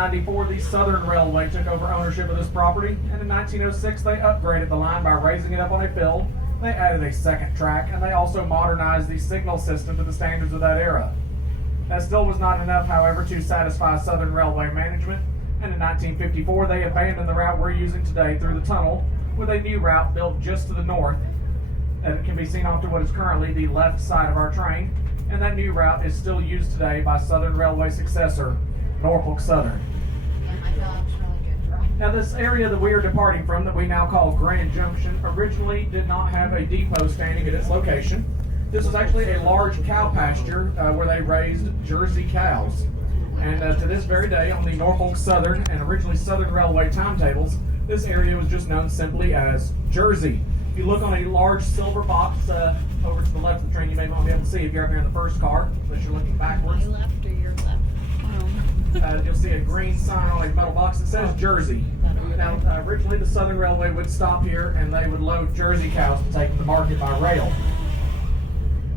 1894, the Southern Railway took over ownership of this property, and in 1906, they upgraded the line by raising it up on a field. They added a second track, and they also modernized the signal system to the standards of that era. That still was not enough, however, to satisfy Southern Railway management, and in 1954, they abandoned the route we're using today through the tunnel, with a new route built just to the north, and it can be seen off to what is currently the left side of our train, and that new route is still used today by Southern Railway successor, Norfolk Southern. Now, this area that we are departing from, that we now call Grand Junction, originally did not have a depot standing at its location. This was actually a large cow pasture where they raised Jersey cows. And to this very day, on the Norfolk Southern and originally Southern Railway timetables, this area was just known simply as Jersey. If you look on a large silver box over to the left of the train, you may not be able to see if you're up here in the first car, unless you're looking backwards. My left or your left? You'll see a green sign on a metal box that says Jersey. Now, originally the Southern Railway would stop here and they would load Jersey cows to take them to market by rail.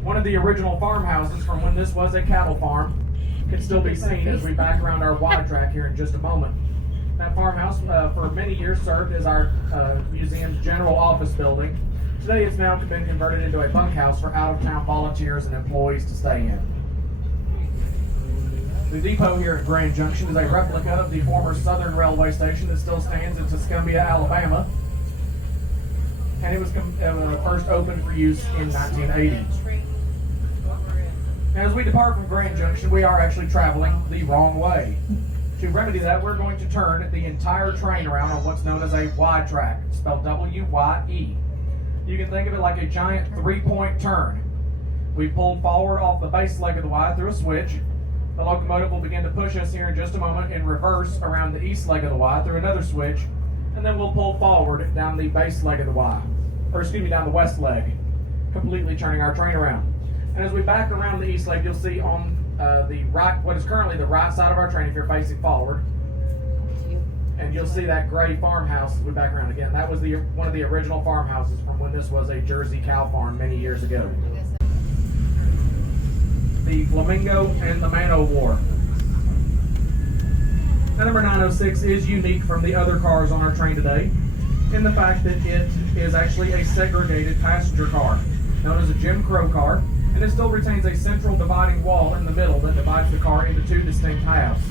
One of the original farmhouses from when this was a cattle farm can still be seen as we back around our wide track here in just a moment. That farmhouse for many years served as our museum's general office building. Today it's now been converted into a bunkhouse for out-of-town volunteers and employees to stay in. The depot here at Grand Junction is a replica of the former Southern Railway station that still stands in Tuscumbia, Alabama. And it was first opened for use in 1980. Now, as we depart from Grand Junction, we are actually traveling the wrong way. To remedy that, we're going to turn the entire train around on what's known as a Y track, spelled W-Y-E. You can think of it like a giant three-point turn. We pulled forward off the base leg of the Y through a switch. The locomotive will begin to push us here in just a moment in reverse around the east leg of the Y through another switch, and then we'll pull forward down the base leg of the Y, down the west leg, completely turning our train around. And as we back around the east leg, you'll see on the right, what is currently the right side of our train if you're facing forward, and you'll see that gray farmhouse as we back around again. That was one of the original farmhouses from when this was a Jersey cow farm many years ago. The Flamingo and the Man-O-War. Now, number 906 is unique from the other cars on our train today in the fact that it is actually a segregated passenger car, known as a Jim Crow car, and it still retains a central dividing wall in the middle that divides the car into two distinct halves.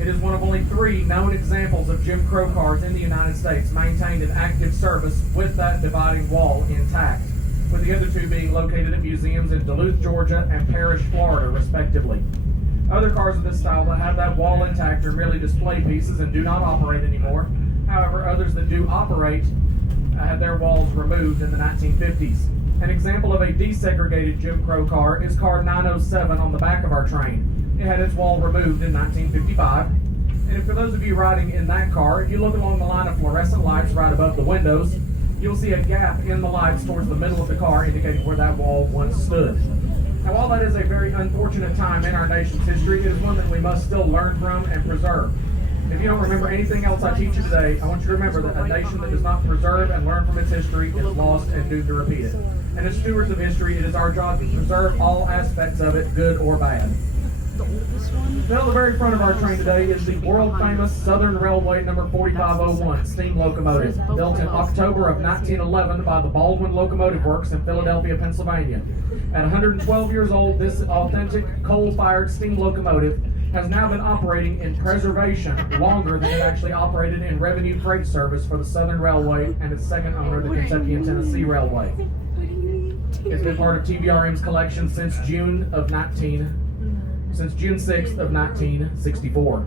It is one of only 3 known examples of Jim Crow cars in the United States maintained in active service with that dividing wall intact, with the other 2 being located at museums in Duluth, Georgia and Parrish, Florida, respectively. Other cars of this style that have that wall intact are merely display pieces and do not operate anymore. However, others that do operate had their walls removed in the 1950s. An example of a desegregated Jim Crow car is car 907 on the back of our train. It had its wall removed in 1955. And for those of you riding in that car, if you look along the line of fluorescent lights right above the windows, you'll see a gap in the lights towards the middle of the car indicating where that wall once stood. Now, while that is a very unfortunate time in our nation's history, it is one that we must still learn from and preserve. If you don't remember anything else I teach you today, I want you to remember that a nation that does not preserve and learn from its history is lost and doomed to repeat it. And as stewards of history, it is our job to preserve all aspects of it, good or bad. Now, the very front of our train today is the world-famous Southern Railway number 4501 steam locomotive, built in October of 1911 by the Baldwin Locomotive Works in Philadelphia, Pennsylvania. At 112 years old, this authentic coal-fired steam locomotive has now been operating in preservation longer than it actually operated in revenue freight service for the Southern Railway and its second owner, the Kentucky and Tennessee Railway. It's been part of TVRM's collection since June 6th of 1964.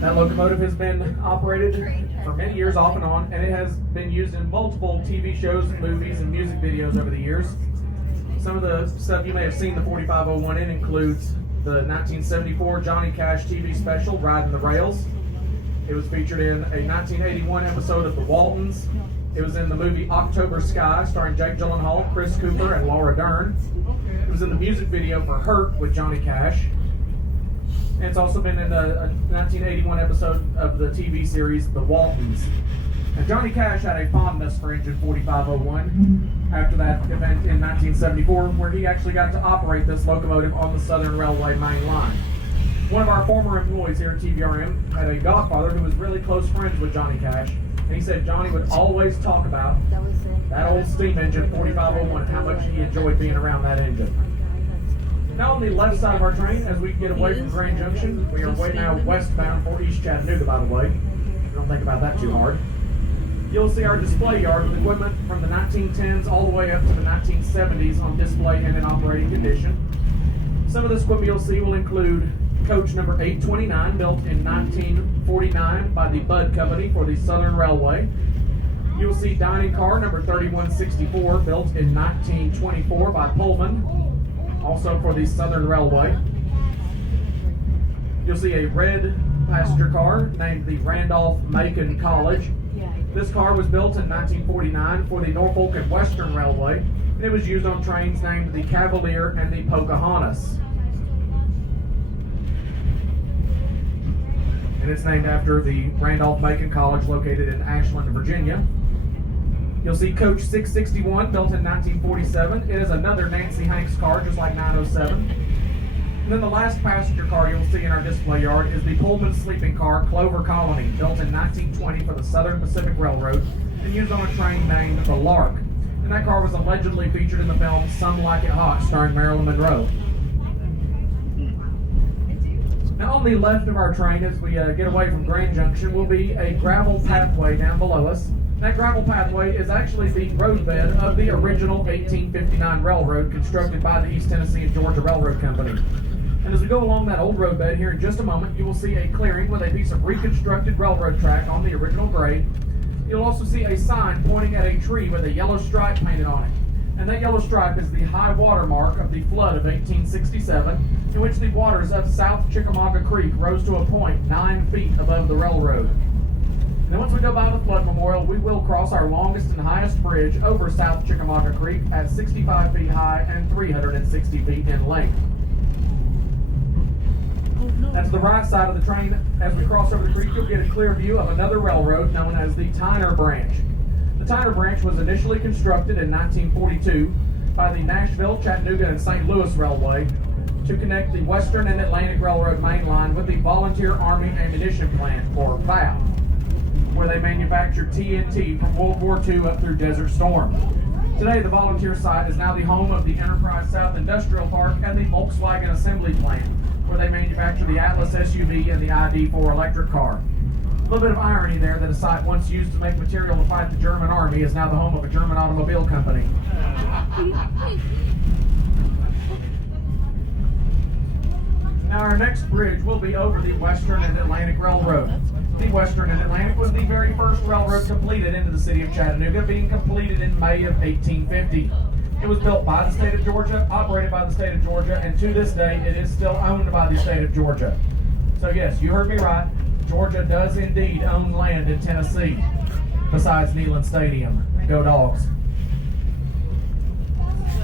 That locomotive has been operated for many years off and on, and it has been used in multiple TV shows, movies, and music videos over the years. Some of the stuff you may have seen the 4501 in includes the 1974 Johnny Cash TV special, Riding the Rails. It was featured in a 1981 episode of The Waltons. It was in the movie October Sky, starring Jake Gyllenhaal, Chris Cooper, and Laura Dern. It was in the music video for Hurt with Johnny Cash. And it's also been in a 1981 episode of the TV series The Waltons. And Johnny Cash had a fondness for engine 4501. after that event in 1974, where he actually got to operate this locomotive on the Southern Railway main line. One of our former employees here at TVRM had a godfather who was really close friends with Johnny Cash, and he said Johnny would always talk about that old steam engine 4501 and how much he enjoyed being around that engine. Now on the left side of our train, as we get away from Grand Junction, we are way now westbound for East Chattanooga, by the way. Don't think about that too hard. You'll see our display yard with equipment from the 1910s all the way up to the 1970s on display and in operating condition. Some of this equipment you'll see will include coach number 829, built in 1949 by the Budd Company for the Southern Railway. You'll see dining car number 3164, built in 1924 by Pullman, also for the Southern Railway. You'll see a red passenger car named the Randolph-Macon College. This car was built in 1949 for the Norfolk and Western Railway, and it was used on trains named the Cavalier and the Pocahontas. And it's named after the Randolph-Macon College located in Ashland, Virginia. You'll see coach 661, built in 1947. It is another Nancy Hanks car, just like 907. And then the last passenger car you'll see in our display yard is the Pullman sleeping car Clover Colony, built in 1920 for the Southern Pacific Railroad and used on a train named the Lark. And that car was allegedly featured in the film Some Like It Hot, starring Marilyn Monroe. Now on the left of our train, as we get away from Grand Junction, will be a gravel pathway down below us. That gravel pathway is actually the roadbed of the original 1859 railroad constructed by the East Tennessee and Georgia Railroad Company. And as we go along that old roadbed here in just a moment, you will see a clearing with a piece of reconstructed railroad track on the original grade. You'll also see a sign pointing at a tree with a yellow stripe painted on it. And that yellow stripe is the high water mark of the flood of 1867, in which the waters of South Chickamauga Creek rose to a point 9 feet above the railroad. Now once we go by the flood memorial, we will cross our longest and highest bridge over South Chickamauga Creek at 65 feet high and 360 feet in length. Now to the right side of the train, as we cross over the creek, you'll get a clear view of another railroad known as the Tyner Branch. The Tyner Branch was initially constructed in 1942 by the Nashville, Chattanooga, and St. Louis Railway to connect the Western and Atlantic Railroad main line with the Volunteer Army Ammunition Plant, or VAP, where they manufactured TNT from World War II up through Desert Storm. Today, the volunteer site is now the home of the Enterprise South Industrial Park and the Volkswagen Assembly Plant, where they manufacture the Atlas SUV and the ID4 electric car. A little bit of irony there that a site once used to make material to fight the German army is now the home of a German automobile company. Now our next bridge will be over the Western and Atlantic Railroad. The Western and Atlantic was the very first railroad completed into the city of Chattanooga, being completed in May of 1850. It was built by the state of Georgia, operated by the state of Georgia, and to this day it is still owned by the state of Georgia. So yes, you heard me right. Georgia does indeed own land in Tennessee, besides Neyland Stadium. Go Dogs.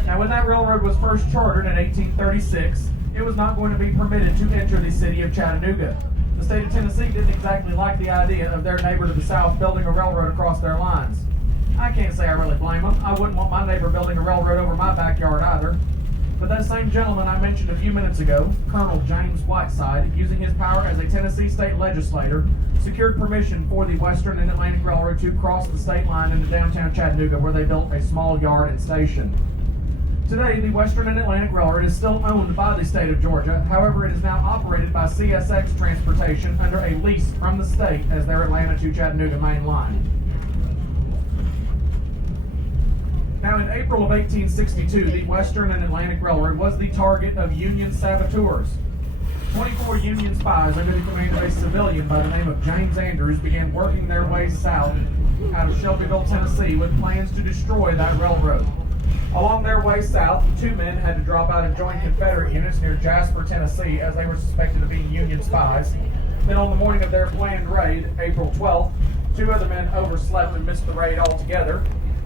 Now when that railroad was first chartered in 1836, it was not going to be permitted to enter the city of Chattanooga. The state of Tennessee didn't exactly like the idea of their neighbor to the south building a railroad across their lines. I can't say I really blame them. I wouldn't want my neighbor building a railroad over my backyard either. But that same gentleman I mentioned a few minutes ago, Colonel James Whiteside, using his power as a Tennessee state legislator, secured permission for the Western and Atlantic Railroad to cross the state line into downtown Chattanooga, where they built a small yard and station. Today, the Western and Atlantic Railroad is still owned by the state of Georgia. However, it is now operated by CSX Transportation under a lease from the state as their Atlanta to Chattanooga main line. Now, in April of 1862, the Western and Atlantic Railroad was the target of Union saboteurs. 24 Union spies under the command of a civilian by the name of James Andrews began working their way south out of Shelbyville, Tennessee, with plans to destroy that railroad. Along their way south, 2 men had to drop out and join Confederate units near Jasper, Tennessee, as they were suspected of being Union spies. Then on the morning of their planned raid, April 12th, 2 other men overslept and missed the raid altogether.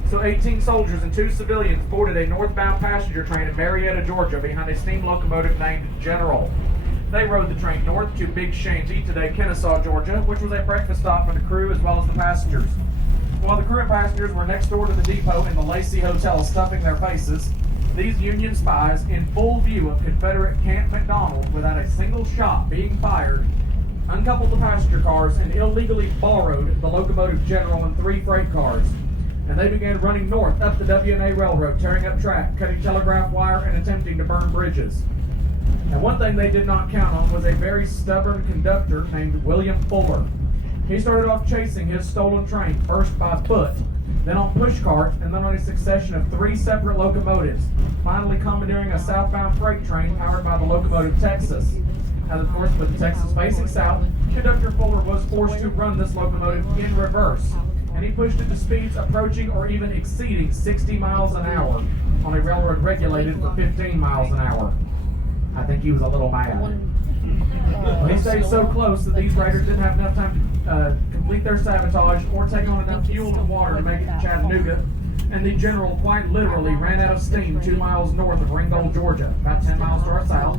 So 18 soldiers and 2 civilians boarded a northbound passenger train at Marietta, Georgia, behind a steam locomotive named General. They rode the train north to Big Shanty, today Kennesaw, Georgia, which was a breakfast stop for the crew as well as the passengers. While the crew and passengers were next door to the depot in the Lacey Hotel stuffing their faces, these Union spies, in full view of Confederate Camp McDonald without a single shot being fired, uncoupled the passenger cars and illegally borrowed the locomotive General and 3 freight cars. And they began running north up the W&A Railroad, tearing up track, cutting telegraph wire, and attempting to burn bridges. And one thing they did not count on was a very stubborn conductor named William Fuller. He started off chasing his stolen train, first by foot, then on pushcart, and then on a succession of 3 separate locomotives, finally commandeering a southbound freight train powered by the locomotive Texas. And of course, with the Texas facing south, Conductor Fuller was forced to run this locomotive in reverse, and he pushed it to speeds approaching or even exceeding 60 miles an hour on a railroad regulated for 15 miles an hour. I think he was a little mad. He stayed so close that these raiders didn't have enough time to complete their sabotage or take on enough fuel and water to make it to Chattanooga, and the General quite literally ran out of steam 2 miles north of Ringgold, Georgia, about 10 miles to our south.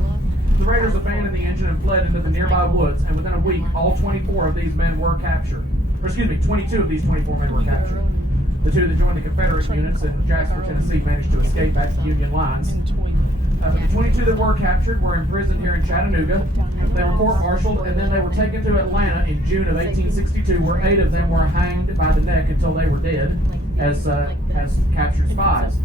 The raiders abandoned the engine and fled into the nearby woods, and within a week, all 24 of these men were captured. 22 of these 24 men were captured. The 2 that joined the Confederate units in Jasper, Tennessee managed to escape back to the Union lines. The 22 that were captured were imprisoned here in Chattanooga. They were court-martialed, and then they were taken to Atlanta in June of 1862, where 8 of them were hanged by the neck until they were dead as captured spies.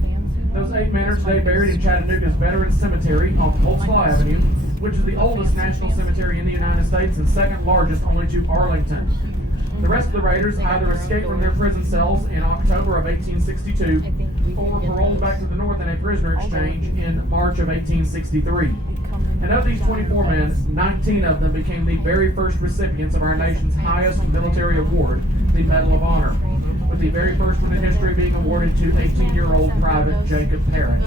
Those 8 men are today buried in Chattanooga's Veterans Cemetery off Holtzclaw Avenue, which is the oldest national cemetery in the United States and second largest only to Arlington. The rest of the raiders either escaped from their prison cells in October of 1862 or were paroled back to the north in a prisoner exchange in March of 1863. And of these 24 men, 19 of them became the very first recipients of our nation's highest military award, the Medal of Honor, with the very first one in history being awarded to 18-year-old Private Jacob Parrott.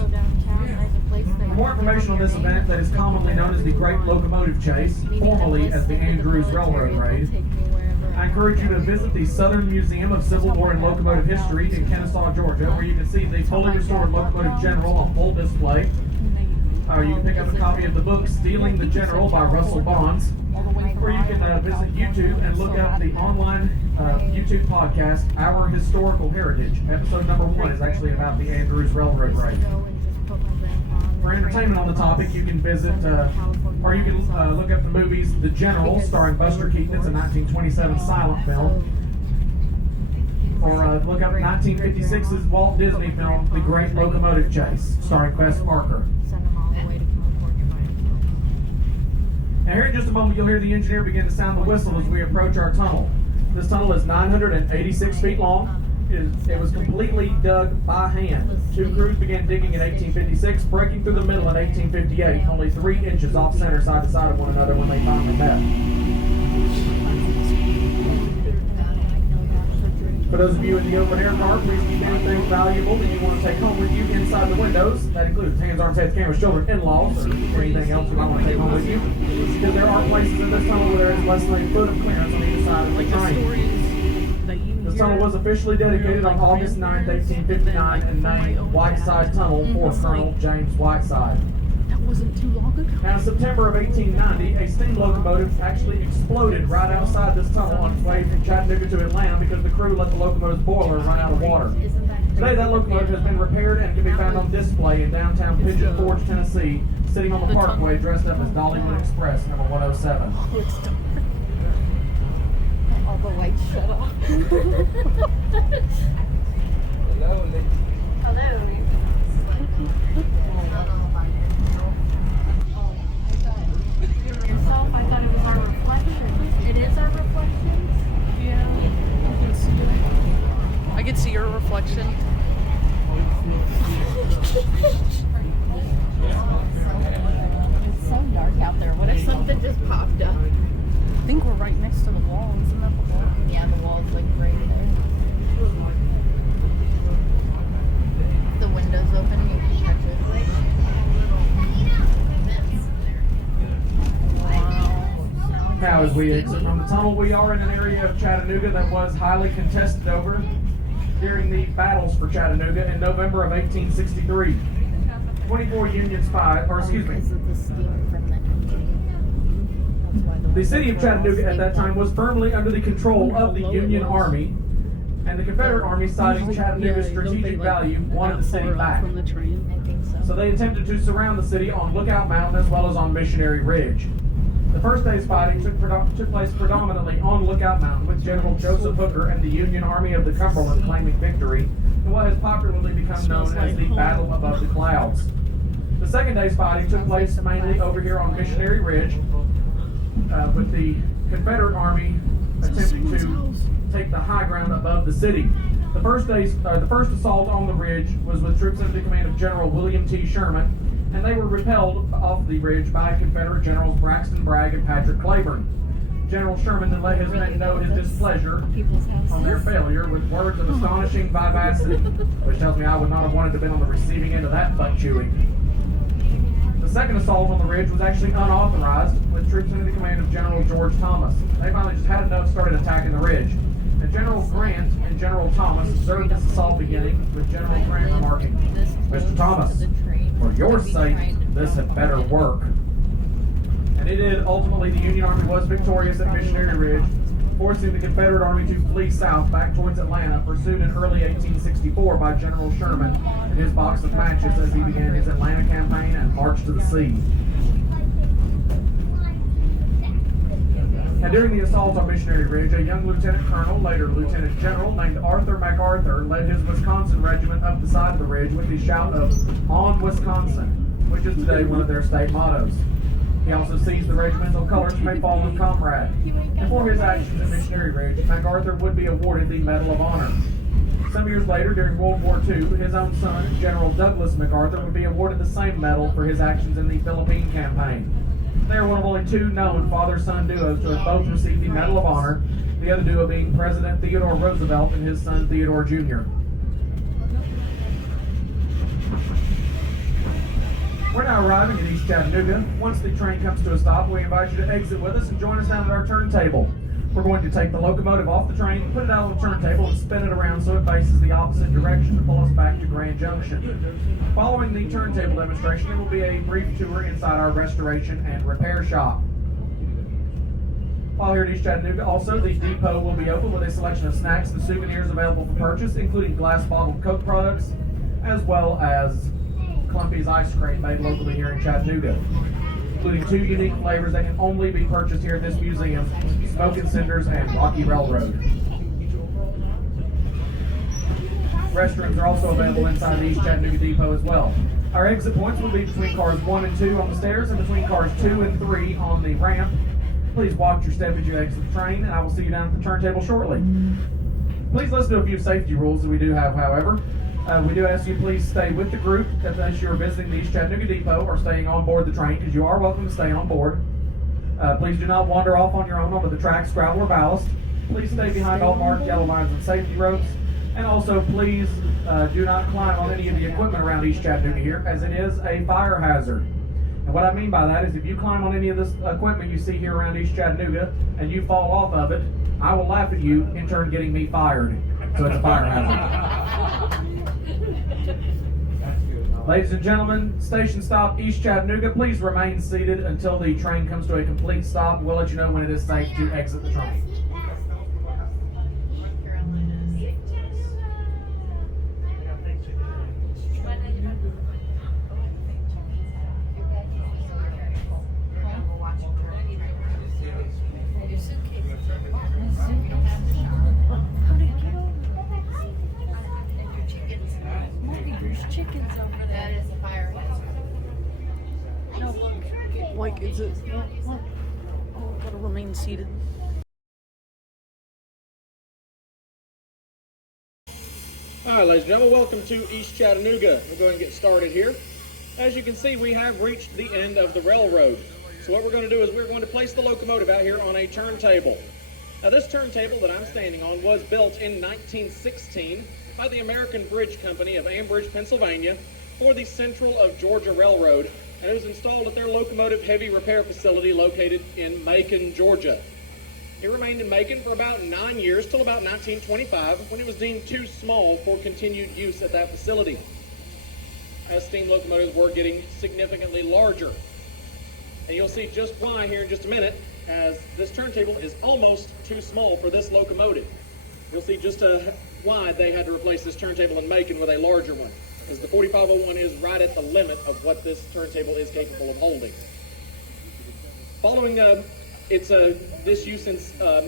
For more information on this event that is commonly known as the Great Locomotive Chase, formerly as the Andrews Railroad Raid, I encourage you to visit the Southern Museum of Civil War and Locomotive History in Kennesaw, Georgia, where you can see the fully restored locomotive General on full display. You can pick up a copy of the book Stealing the General by Russell Bonds, or you can visit YouTube and look up the online YouTube podcast, Our Historical Heritage. Episode number 1 is actually about the Andrews Railroad Raid. For entertainment on the topic, you can visit, or you can look up the movies The General, starring Buster Keaton. It's a 1927 silent film. Or look up 1956's Walt Disney film, The Great Locomotive Chase, starring Wes Parker. Now here in just a moment, you'll hear the engineer begin to sound the whistle as we approach our tunnel. This tunnel is 986 feet long. It was completely dug by hand. 2 crews began digging in 1856, breaking through the middle in 1858, only 3 inches off center side to side of one another when they finally met. For those of you in the open air car, please keep anything valuable that you want to take home with you inside the windows. That includes hands, arms, heads, cameras, children, in-laws, or anything else you might want to take home with you. Because there are places in this tunnel where there is less than a foot of clearance on either side of the train. This tunnel was officially dedicated on August 9, 1859, and named Whiteside Tunnel for Colonel James Whiteside. That wasn't too long ago. Now, in September of 1890, a steam locomotive actually exploded right outside this tunnel on its way from Chattanooga to Atlanta because the crew let the locomotive's boiler run out of water. Today, that locomotive has been repaired and can be found on display in downtown Pigeon Forge, Tennessee, sitting on the parkway dressed up as Dollywood Express, number 107. All the lights shut off. Hello. I thought it was our reflection. It is our reflection? Yeah. I can see your reflection. It's so dark out there. What if something just popped up? I think we're right next to the wall. Isn't that the wall? Yeah, the wall's like right there. The window's open. You can touch it. Now, as we exit from the tunnel, we are in an area of Chattanooga that was highly contested over during the battles for Chattanooga in November of 1863. 24 Union spies, or excuse me, the city of Chattanooga at that time was firmly under the control of the Union Army. And the Confederate Army, citing Chattanooga's strategic value, wanted the city back. From the train. I think so. So they attempted to surround the city on Lookout Mountain as well as on Missionary Ridge. The first day's fighting took place predominantly on Lookout Mountain, with General Joseph Hooker and the Union Army of the Cumberland claiming victory in what has popularly become known as the Battle Above the Clouds. The second day's fighting took place mainly over here on Missionary Ridge, with the Confederate Army attempting to take the high ground above the city. The first assault on the ridge was with troops under the command of General William T. Sherman, and they were repelled off the ridge by Confederate Generals Braxton Bragg and Patrick Claiborne. General Sherman then let his men know his displeasure on their failure with words of astonishing vivacity, which tells me I would not have wanted to have been on the receiving end of that butt chewing. The second assault on the ridge was actually unauthorized, with troops under the command of General George Thomas. They finally just had enough, started attacking the ridge. And General Grant and General Thomas observed this assault beginning, with General Grant remarking, "Mr. Thomas, for your sake, this had better work." And it did. Ultimately, the Union Army was victorious at Missionary Ridge, forcing the Confederate Army to flee south back towards Atlanta, pursued in early 1864 by General Sherman and his box of matches as he began his Atlanta campaign and marched to the sea. And during the assault on Missionary Ridge, a young lieutenant colonel, later lieutenant general, named Arthur MacArthur, led his Wisconsin regiment up the side of the ridge with the shout of "On Wisconsin," which is today one of their state mottos. He also seized the regimental colors from a fallen comrade. And for his actions at Missionary Ridge, MacArthur would be awarded the Medal of Honor. Some years later, during World War II, his own son, General Douglas MacArthur, would be awarded the same medal for his actions in the Philippine campaign. They are one of only two known father-son duos to have both received the Medal of Honor, the other duo being President Theodore Roosevelt and his son Theodore Jr. We're now arriving at East Chattanooga. Once the train comes to a stop, we invite you to exit with us and join us down at our turntable. We're going to take the locomotive off the train, put it out on the turntable, and spin it around so it faces the opposite direction to pull us back to Grand Junction. Following the turntable demonstration, there will be a brief tour inside our restoration and repair shop. While here at East Chattanooga, also, the depot will be open with a selection of snacks and souvenirs available for purchase, including glass bottled Coke products, as well as Clumpy's ice cream made locally here in Chattanooga, including two unique flavors that can only be purchased here at this museum: Smokin' Cinders and Rocky Railroad. Restrooms are also available inside the East Chattanooga Depot as well. Our exit points will be between cars 1 and 2 on the stairs and between cars 2 and 3 on the ramp. Please watch your step as you exit the train, and I will see you down at the turntable shortly. Please listen to a few safety rules that we do have, however. We do ask you please stay with the group unless you're visiting the East Chattanooga Depot or staying on board the train, because you are welcome to stay on board. Please do not wander off on your own onto the tracks, gravel, or ballast. Please stay behind all marked yellow lines and safety ropes. And also, please do not climb on any of the equipment around East Chattanooga here, as it is a fire hazard. And what I mean by that is if you climb on any of this equipment you see here around East Chattanooga and you fall off of it, I will laugh at you, in turn getting me fired. So it's a fire hazard. Ladies and gentlemen, station stop East Chattanooga. Please remain seated until the train comes to a complete stop. We'll let you know when it is safe to exit the train. Chickens over there. That is a fire hazard. No, look. Like, is it? What? Oh, gotta remain seated. All right, ladies and gentlemen, welcome to East Chattanooga. We'll go ahead and get started here. As you can see, we have reached the end of the railroad. So what we're going to do is we're going to place the locomotive out here on a turntable. Now, this turntable that I'm standing on was built in 1916 by the American Bridge Company of Ambridge, Pennsylvania, for the Central of Georgia Railroad, and it was installed at their locomotive heavy repair facility located in Macon, Georgia. It remained in Macon for about 9 years, till about 1925, when it was deemed too small for continued use at that facility, as steam locomotives were getting significantly larger. And you'll see just why here in just a minute, as this turntable is almost too small for this locomotive. You'll see just why they had to replace this turntable in Macon with a larger one, because the 4501 is right at the limit of what this turntable is capable of holding. Following its disuse in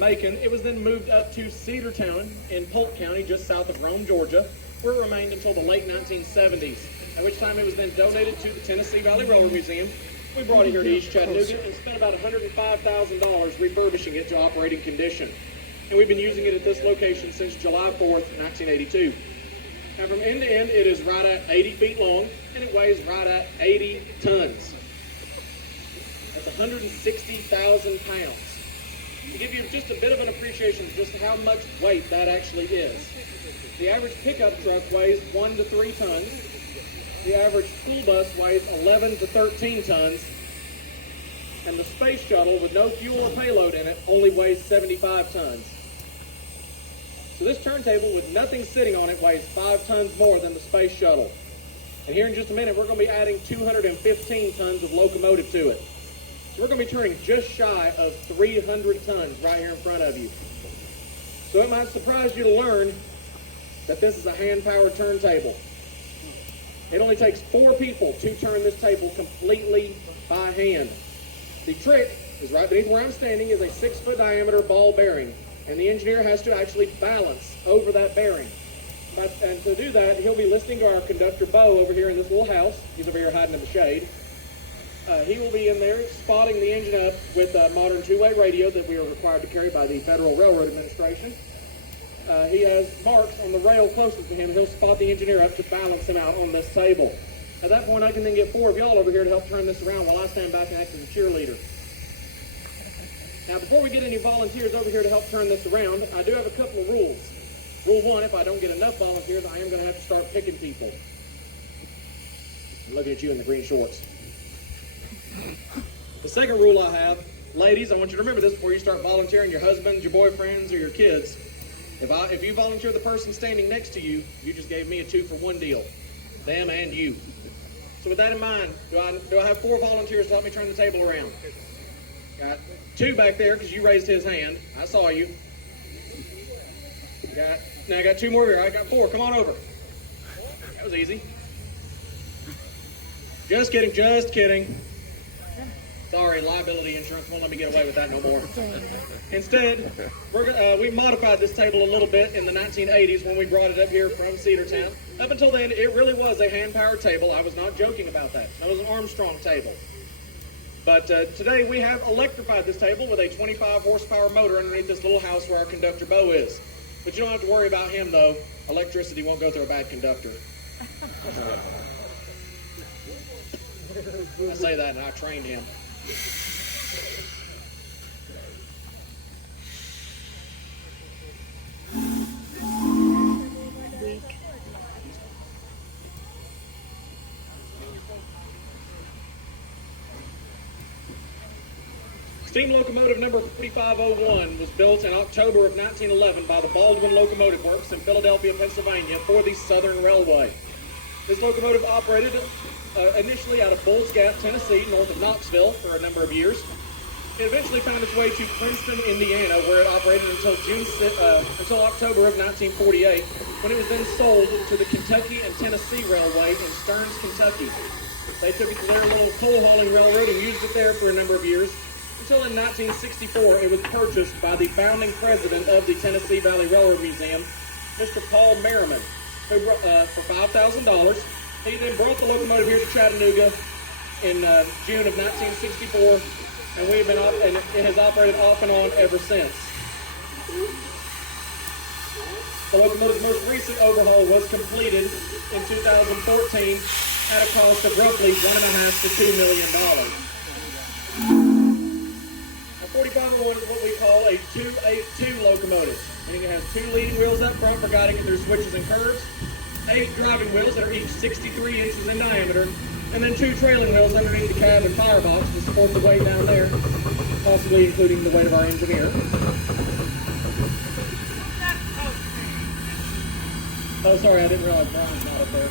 Macon, it was then moved up to Cedartown in Polk County, just south of Rome, Georgia, where it remained until the late 1970s, at which time it was then donated to the Tennessee Valley Railroad Museum. We brought it here to East Chattanooga and spent about $105,000 refurbishing it to operating condition. And we've been using it at this location since July 4th, 1982. Now from end to end, it is right at 80 feet long, and it weighs right at 80 tons. That's 160,000 pounds. To give you just a bit of an appreciation of just how much weight that actually is. The average pickup truck weighs 1 to 3 tons. The average school bus weighs 11 to 13 tons. And the space shuttle, with no fuel or payload in it, only weighs 75 tons. So this turntable with nothing sitting on it weighs 5 tons more than the space shuttle. And here in just a minute, we're going to be adding 215 tons of locomotive to it. So we're going to be turning just shy of 300 tons right here in front of you. So it might surprise you to learn that this is a hand-powered turntable. It only takes 4 people to turn this table completely by hand. The trick is right beneath where I'm standing is a 6-foot diameter ball bearing, and the engineer has to actually balance over that bearing. And to do that, he'll be listening to our conductor, Bo, over here in this little house. He's over here hiding in the shade. He will be in there spotting the engine up with a modern 2-way radio that we are required to carry by the Federal Railroad Administration. He has marks on the rail closest to him. He'll spot the engineer up to balance him out on this table. At that point, I can then get 4 of y'all over here to help turn this around while I stand back and act as a cheerleader. Now, before we get any volunteers over here to help turn this around, I do have a couple of rules. Rule 1, if I don't get enough volunteers, I am going to have to start picking people. I'm looking at you in the green shorts. The second rule I have, ladies, I want you to remember this before you start volunteering your husbands, your boyfriends, or your kids. If you volunteer the person standing next to you, you just gave me a 2-for-1 deal. Them and you. So with that in mind, do I have 4 volunteers to help me turn the table around? Got 2 back there because you raised his hand. I saw you. Now I got 2 more here. I got 4. Come on over. That was easy. Just kidding, just kidding. Sorry, liability insurance won't let me get away with that no more. Instead, we modified this table a little bit in the 1980s when we brought it up here from Cedartown. Up until then, it really was a hand-powered table. I was not joking about that. That was an Armstrong table. But today we have electrified this table with a 25-horsepower motor underneath this little house where our conductor, Bo, is. But you don't have to worry about him, though. Electricity won't go through a bad conductor. I say that, and I trained him. Steam locomotive number 4501 was built in October of 1911 by the Baldwin Locomotive Works in Philadelphia, Pennsylvania for the Southern Railway. This locomotive operated initially out of Bulls Gap, Tennessee, north of Knoxville for a number of years. It eventually found its way to Princeton, Indiana, where it operated until October of 1948, when it was then sold to the Kentucky and Tennessee Railway in Stearns, Kentucky. They took it to their little coal hauling railroad and used it there for a number of years, until in 1964 it was purchased by the founding president of the Tennessee Valley Railroad Museum, Mr. Paul Merriman, who for $5,000. He then brought the locomotive here to Chattanooga in June of 1964, and it has operated off and on ever since. The locomotive's most recent overhaul was completed in 2014 at a cost of roughly $1.5 to $2 million. A 4501 is what we call a 282 locomotive, meaning it has 2 leading wheels up front for guiding it through switches and curves, 8 driving wheels that are each 63 inches in diameter, and then 2 trailing wheels underneath the cab and firebox to support the weight down there, possibly including the weight of our engineer. Oh, sorry, I didn't realize Brian's not up there.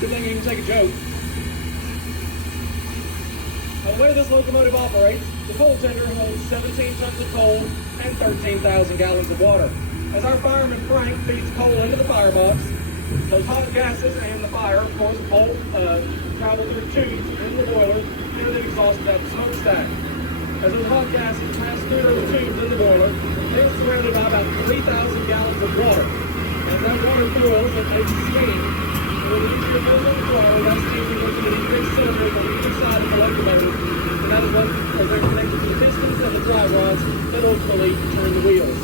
Good thing you can take a joke. The way this locomotive operates, the coal tender holds 17 tons of coal and 13,000 gallons of water. As our fireman Frank feeds coal into the firebox, those hot gases and the fire, of course, both travel through tubes in the boiler and then exhausted out the smokestack. As those hot gases pass through those tubes in the boiler, they're surrounded by about 3,000 gallons of water. As that water boils, it makes steam. And when the nuclear goes on the throttle, that steam can go to the big cylinders on either side of the locomotive. And that is what, as they're connected to the pistons and the drive rods, that ultimately turn the wheels.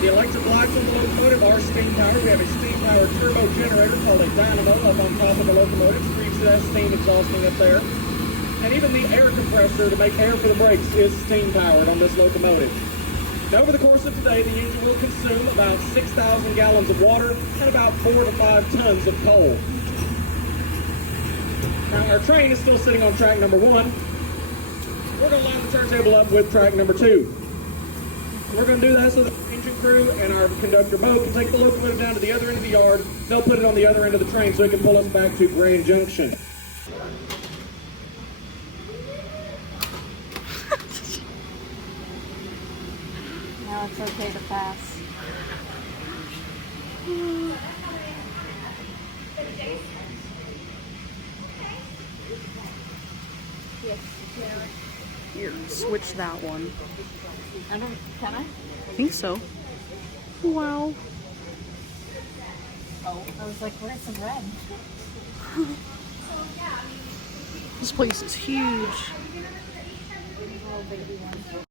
The electric lights on the locomotive are steam powered. We have a steam powered turbo generator called a dynamo up on top of the locomotive, feeds that steam exhausting up there. And even the air compressor to make air for the brakes is steam powered on this locomotive. Now, over the course of today, the engine will consume about 6,000 gallons of water and about 4 to 5 tons of coal. Now, our train is still sitting on track number 1. We're going to line the turntable up with track number 2. We're going to do that so that the engine crew and our conductor Bo can take the locomotive down to the other end of the yard. They'll put it on the other end of the train so it can pull us back to Grand Junction. Now it's okay to pass. Here, switch that one. Can I? I think so. Wow. Oh, I was like, where's some red? This place is huge. Little baby one.